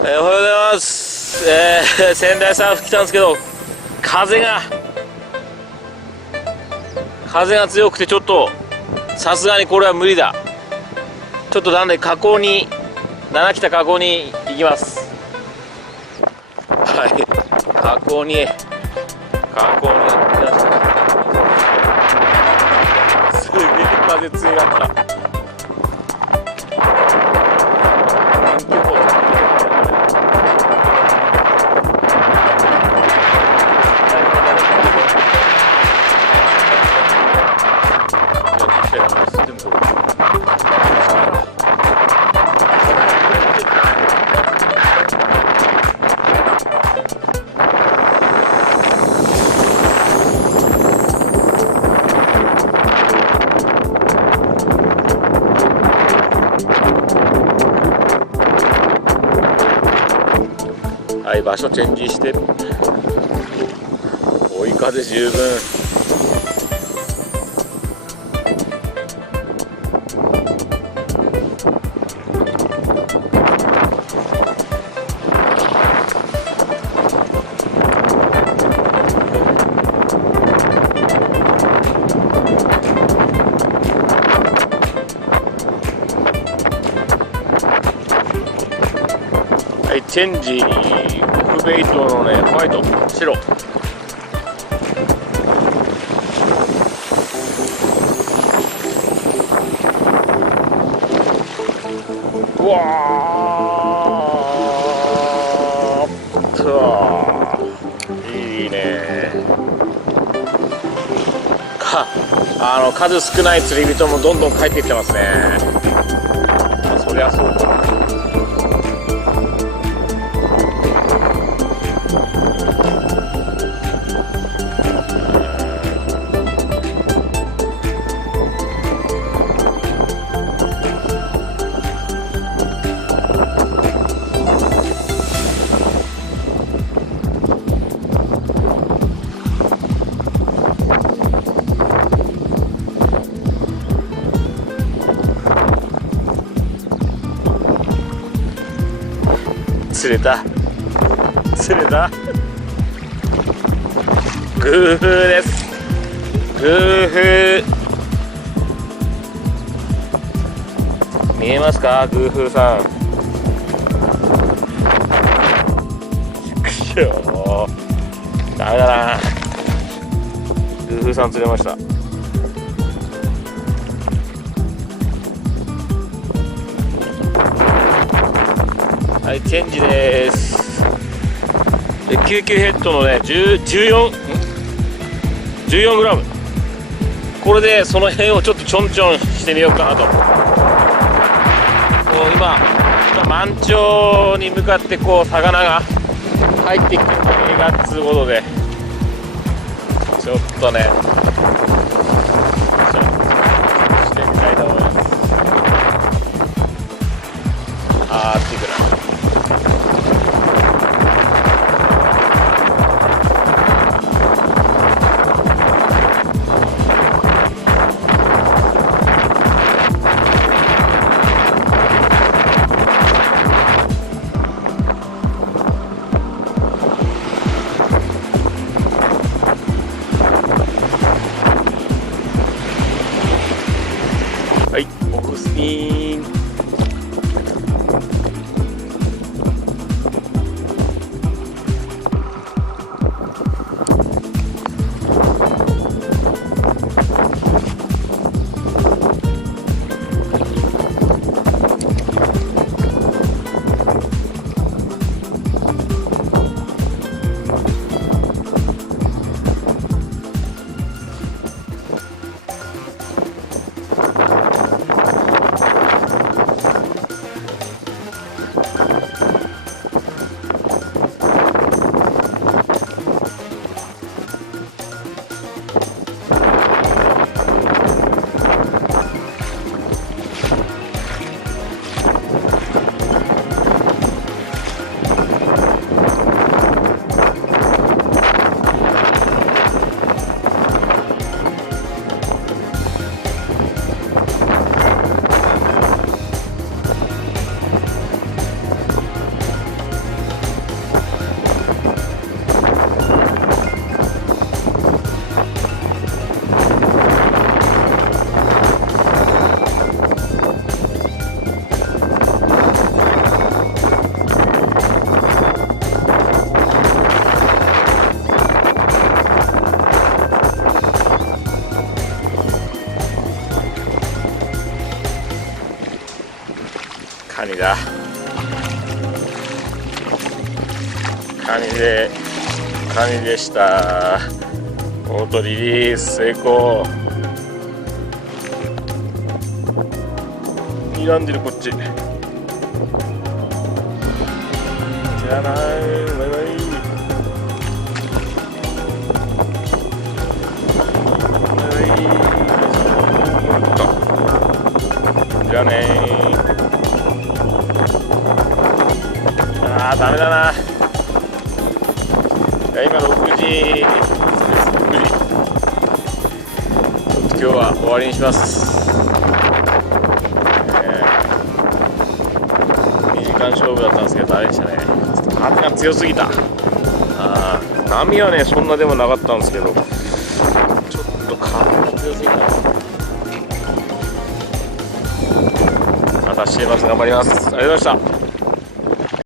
おはようございます。仙台サーフ来たんですけど、風が強くて、ちょっとさすがにこれは無理だ。ちょっとなんで七北河口に行きます。はい、河口に行きました。すげえ風強かった。はい、場所チェンジしてる。追い風十分。はい、チェンジ。クベイトのね、ホワイト、白。うわーっと、いいね。数少ない釣り人もどんどん帰ってきてますね。そりゃそうか。釣れたグーフーです。グーフー見えますか？グーフーさん。くしょー、ダメだな。グーフーさん釣れました。はい、チェンジです。99ヘッドのね、14グラム。これでその辺をちょっとちょんちょんしてみようかなと。今満潮に向かってこう魚が入ってきてる映画っつうことで、ちょっとねしてみたいと思います。っていうぐらい。はい、オフスピン。だ。カニでした。オートリリース成功。睨んでるこっち。じゃない、バイバイ。じゃあねダメだな。今6時です。6時。ちょっと今日は終わりにします。2時間勝負だったんですけど、あれでしたね。風が強すぎた。波はねそんなでもなかったんですけど、ちょっと風が強すぎた。またしてます。頑張ります。ありがとうございました。